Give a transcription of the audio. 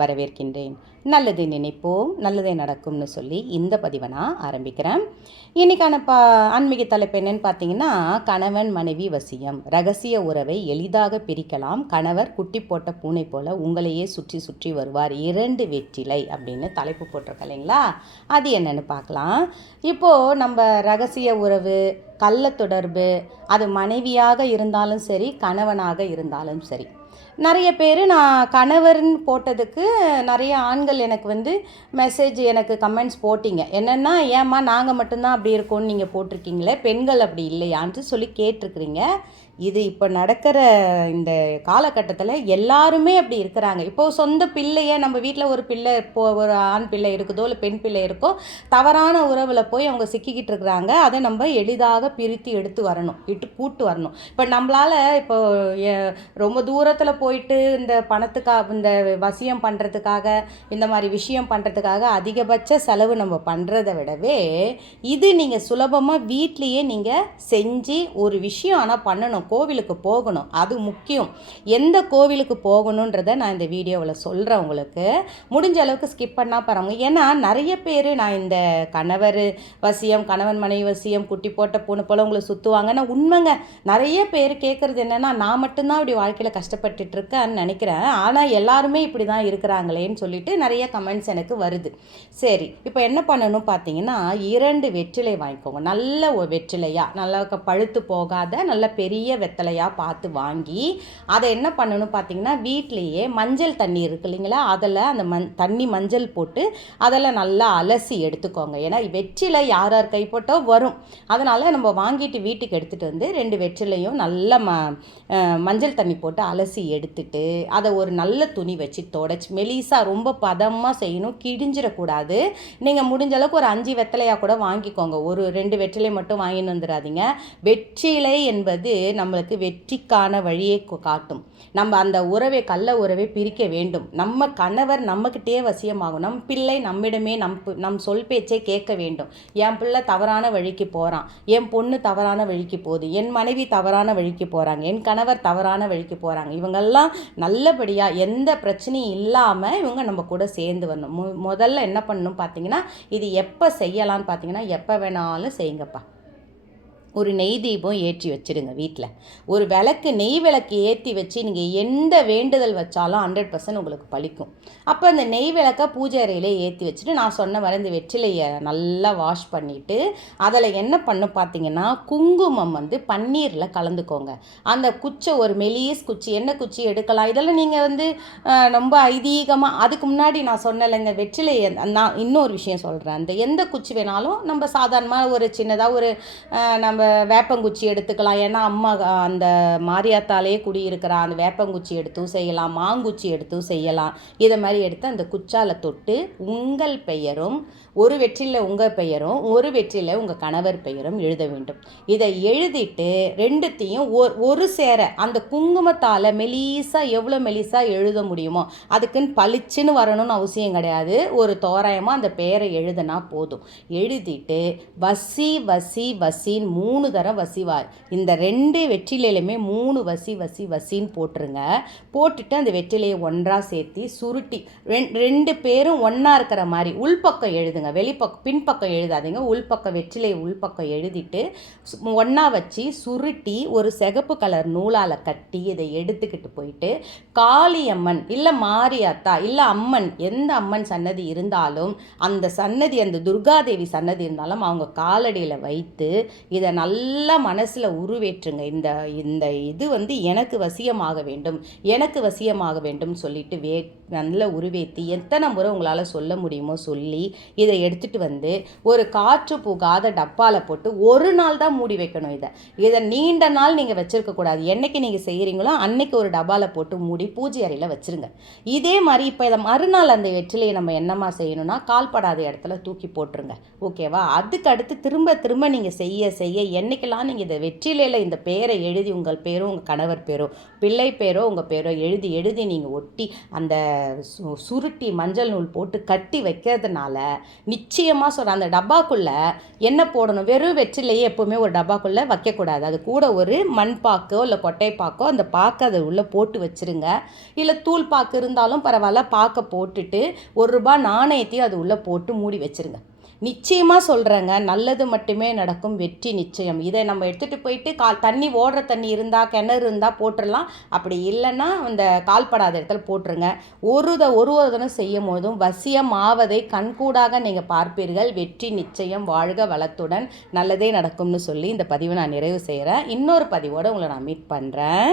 வரவேற்கின்றேன். நல்லது நினைப்போம் நல்லதே நடக்கும்னு சொல்லி இந்த பதிவை நான் ஆரம்பிக்கிறேன். இன்றைக்கான பா ஆன்மீக தலைப்பு என்னன்னு பார்த்தீங்கன்னா கணவன் மனைவி வசியம். ரகசிய உறவை எளிதாக பிரிக்கலாம். கணவர் குட்டி போட்ட பூனை போல உங்களையே சுற்றி சுற்றி வருவார். இரண்டு வெற்றிலை அப்படின்னு தலைப்பு போட்டிருக்க இல்லைங்களா? அது என்னன்னு பார்க்கலாம். இப்போது நம்ம ரகசிய உறவு கள்ள தொடர்பு அது மனைவியாக இருந்தாலும் சரி கணவனாக இருந்தாலும் சரி நிறைய பேர் நான் கணவர்னு போட்டதுக்கு நிறைய ஆண்கள் எனக்கு வந்து மெசேஜ் எனக்கு கமெண்ட்ஸ் போட்டிங்க. என்னென்னா ஏம்மா நாங்கள் மட்டும்தான் அப்படி இருக்கோம்னு நீங்கள் போட்டிருக்கீங்களே? பெண்கள் அப்படி இல்லையான்ட்டு சொல்லி கேட்டிருக்கிறீங்க. இது இப்போ நடக்கிற இந்த காலகட்டத்தில் எல்லாருமே அப்படி இருக்கிறாங்க. இப்போது சொந்த பிள்ளையை நம்ம வீட்டில் ஒரு பிள்ளை இப்போ ஒரு ஆண் பிள்ளை இருக்குதோ இல்லை பெண் பிள்ளை இருக்கோ தவறான உறவில் போய் அவங்க சிக்கிக்கிட்டு இருக்கிறாங்க. அதை நம்ம எளிதாக பிரித்து எடுத்து வரணும். இட்டு கூட்டு வரணும். இப்போ நம்மளால் இப்போ ரொம்ப தூரத்தில் தூரத்தில் போயிட்டு இந்த பணத்துக்காக இந்த வசியம் பண்ணுறதுக்காக இந்த மாதிரி விஷயம் பண்ணுறதுக்காக அதிகபட்ச செலவு நம்ம பண்ணுறதை விடவே இது நீங்கள் சுலபமாக வீட்லேயே நீங்கள் செஞ்சு ஒரு விஷயம் ஆனால் பண்ணணும். கோவிலுக்கு போகணும். அது முக்கியம். எந்த கோவிலுக்கு போகணுன்றதை நான் இந்த வீடியோவில் சொல்கிறேன் உங்களுக்கு. முடிஞ்ச அளவுக்கு ஸ்கிப் பண்ணால் பரவாங்க ஏன்னா நிறைய பேர் நான் இந்த கணவர் வசியம் கணவன் மனைவி வசியம் குட்டி போட்ட பூனை போல் உங்களை சுற்றுவாங்கன்னா உண்மைங்க நிறைய பேர் கேட்குறது என்னென்னா நான் மட்டும்தான் அப்படி வாழ்க்கையில் கஷ்டப்பட்டு இருக்கேன்னு நினைக்கிறேன். ஆனால் எல்லாருமே இப்படி தான் இருக்கிறாங்களேன்னு சொல்லிட்டு நிறைய கமெண்ட்ஸ் எனக்கு வருது. சரி இப்போ என்ன பண்ணணும் பார்த்தீங்கன்னா இரண்டு வெற்றிலை வாங்கிக்கோங்க. நல்ல வெற்றிலையாக நல்லா பழுத்து போகாத நல்ல பெரிய வெத்தலையாக பார்த்து வாங்கி அதை என்ன பண்ணணும் பார்த்தீங்கன்னா வீட்லேயே மஞ்சள் தண்ணி இருக்கு இல்லைங்களா? அதில் அந்த மண் தண்ணி மஞ்சள் போட்டு அதில் நல்லா அலசி எடுத்துக்கோங்க. ஏன்னா வெற்றிலை யார் யார் கைப்பட்டோ வரும். அதனால் நம்ம வாங்கிட்டு வீட்டுக்கு எடுத்துகிட்டு வந்து ரெண்டு வெற்றிலையும் நல்ல ம மஞ்சள் தண்ணி போட்டு அலசி எடுத்துட்டு அதை ஒரு நல்ல துணி வச்சு தொடச்சி மெலிசா ரொம்ப பதமாக செய்யணும் கிழிஞ்சிடக்கூடாது. நீங்கள் முடிஞ்ச அளவுக்கு ஒரு அஞ்சு வெத்தலையாக கூட வாங்கிக்கோங்க. ஒரு ரெண்டு வெற்றிலை மட்டும் வாங்கின்னு வந்துடாதீங்க. வெற்றிலை என்பது நம்மளுக்கு வெற்றிக்கான வழியை காட்டும். நம்ம அந்த உறவை கள்ள உறவை பிரிக்க வேண்டும். நம்ம கணவர் நம்மக்கிட்டே வசியமாகும். நம் பிள்ளை நம்மிடமே நம் நம் சொல் பேச்சை கேட்க வேண்டும். என் பிள்ளை தவறான வழிக்கு போகிறான் என் பொண்ணு தவறான வழிக்கு போகுது. என் மனைவி தவறான வழிக்கு போகிறாங்க என் கணவர் தவறான வழிக்கு போகிறாங்க இவங்கெல்லாம் நல்லபடியாக எந்த பிரச்சனையும் இல்லாமல் இவங்க நம்ம கூட சேர்ந்து வரணும். மு முதல்ல என்ன பண்ணணும் பார்த்தீங்கன்னா இது எப்போ செய்யலாம்னு பார்த்தீங்கன்னா எப்போ வேணாலும் செய்யுங்கப்பா. ஒரு நெய் தீபம் ஏற்றி வச்சுடுங்க வீட்டில் ஒரு விளக்கு நெய் விளக்கு ஏற்றி வச்சு நீங்கள் எந்த வேண்டுதல் வச்சாலும் ஹண்ட்ரட் பர்சன்ட் உங்களுக்கு பழிக்கும். அப்போ அந்த நெய் விளக்கை பூஜை அறையில் ஏற்றி வச்சுட்டு நான் சொன்ன வரை இந்த வெற்றிலையை நல்லா வாஷ் பண்ணிவிட்டு அதில் என்ன பண்ண பார்த்தீங்கன்னா குங்குமம் வந்து பன்னீரில் கலந்துக்கோங்க. அந்த குச்சை ஒரு மெலியஸ் குச்சி என்ன குச்சி எடுக்கலாம். இதெல்லாம் நீங்கள் வந்து ரொம்ப ஐதீகமாக அதுக்கு முன்னாடி நான் சொன்னலைங்க வெற்றிலையை நான் இன்னொரு விஷயம் சொல்கிறேன் அந்த எந்த குச்சி வேணாலும் நம்ம சாதாரணமாக ஒரு சின்னதாக ஒரு நம்ம நம்ம வேப்பங்குச்சி எடுத்துக்கலாம். ஏன்னா அம்மா அந்த மாரியாத்தாலே குடியிருக்கிற அந்த வேப்பங்குச்சி எடுத்தும் செய்யலாம். மாங்குச்சி எடுத்தும் செய்யலாம். இதை மாதிரி எடுத்து அந்த குச்சால தொட்டு உங்கள் பெயரும் ஒரு வெற்றியில் உங்கள் பெயரும் ஒரு வெற்றியில் உங்கள் கணவர் பெயரும் எழுத வேண்டும். இதை எழுதிட்டு ரெண்டுத்தையும் ஒரு ஒரு சேர அந்த குங்குமத்தால் மெலிசா எவ்வளோ மெலிசாக எழுத முடியுமோ அதுக்குன்னு பளிச்சுன்னு வரணும்னு அவசியம் கிடையாது. ஒரு தோராயமாக அந்த பெயரை எழுதுனா போதும். எழுதிட்டு வசி வசி வசின்னு மூணு தரம் வசிவார் இந்த ரெண்டு வெற்றிலையிலுமே மூணு வசி வசி வசின்னு போட்டுருங்க. போட்டுட்டு அந்த வெற்றிலையை ஒன்றாக சேர்த்தி சுருட்டி ரெண் ரெண்டு பேரும் ஒன்றா இருக்கிற மாதிரி உள்பக்கம் எழுதுங்க. வெளிப்பக்கம் பின்பக்கம் எழுதாதீங்க. உள்பக்கம் வெற்றிலை உள்பக்கம் எழுதிட்டு ஒன்றா வச்சு சுருட்டி ஒரு சிகப்பு கலர் நூலால் கட்டி இதை எடுத்துக்கிட்டு போயிட்டு காளியம்மன் இல்லை மாரியாத்தா இல்லை அம்மன் எந்த அம்மன் சன்னதி இருந்தாலும் அந்த சன்னதி அந்த துர்காதேவி சன்னதி இருந்தாலும் அவங்க காலடியில் வைத்து இதை நல்லா மனசில் உருவேற்றுங்க. இந்த இந்த இது வந்து எனக்கு வசியமாக வேண்டும் எனக்கு வசியமாக வேண்டும் சொல்லிட்டு வே நல்லா உருவேற்றி எத்தனை முறை உங்களால் சொல்ல முடியுமோ சொல்லி இதை எடுத்துகிட்டு வந்து ஒரு காற்று புகாத டப்பாவில் போட்டு ஒரு நாள் தான் மூடி வைக்கணும் இதை. இதை நீண்ட நாள் நீங்கள் வச்சுருக்கக்கூடாது என்றைக்கு என்னைக்கு நீங்கள் செய்கிறீங்களோ அன்னைக்கு ஒரு டப்பாவில் போட்டு மூடி பூஜை அறையில் வச்சிருங்க. இதே மாதிரி இப்போ இதை மறுநாள் அந்த வெற்றிலையை நம்ம என்னமா செய்யணும்னா கால்படாத இடத்துல தூக்கி போட்டுருங்க. ஓகேவா? அதுக்கு அடுத்து திரும்ப திரும்ப நீங்கள் செய்ய செய்ய என்னைக்கெல்லாம் நீங்கள் இந்த வெற்றிலையில் இந்த பேரை எழுதி உங்கள் பேரோ உங்கள் கணவர் பேரோ பிள்ளை பேரோ உங்கள் பேரோ எழுதி எழுதி நீங்கள் ஒட்டி அந்த சு சுருட்டி மஞ்சள் நூல் போட்டு கட்டி வைக்கிறதுனால நிச்சயமாக சொல்கிறேன் அந்த டப்பாக்குள்ளே என்ன போடணும். வெறும் வெற்றிலையே எப்போவுமே ஒரு டப்பாக்குள்ளே வைக்கக்கூடாது. அது கூட ஒரு மண் பாக்கோ இல்லை கொட்டை பாக்கோ அந்த பாக்கை அதை உள்ளே போட்டு வச்சுருங்க. இல்லை தூள் பாக்கு இருந்தாலும் பரவாயில்ல பாக்கை போட்டுட்டு ஒரு ரூபா நாணயத்தையும் அது உள்ளே போட்டு மூடி வச்சுருங்க. நிச்சயமாக சொல்கிறேங்க நல்லது மட்டுமே நடக்கும் வெற்றி நிச்சயம். இதை நம்ம எடுத்துகிட்டு போயிட்டு கால் தண்ணி ஓடுற தண்ணி இருந்தால் கிணறு இருந்தால் போட்டுடலாம் அப்படி இல்லைன்னா அந்த கால்படாத இடத்துல போட்டுருங்க. ஒரு ஒரு ஒரு தினம் செய்யும் போதும் வசியம் ஆவதை கண்கூடாக நீங்கள் பார்ப்பீர்கள். வெற்றி நிச்சயம் வாழ்க வளத்துடன் நல்லதே நடக்கும்னு சொல்லி இந்த பதிவை நான் நிறைவு செய்கிறேன் இன்னொரு பதிவோடு உங்களை நான் மீட் பண்ணுறேன்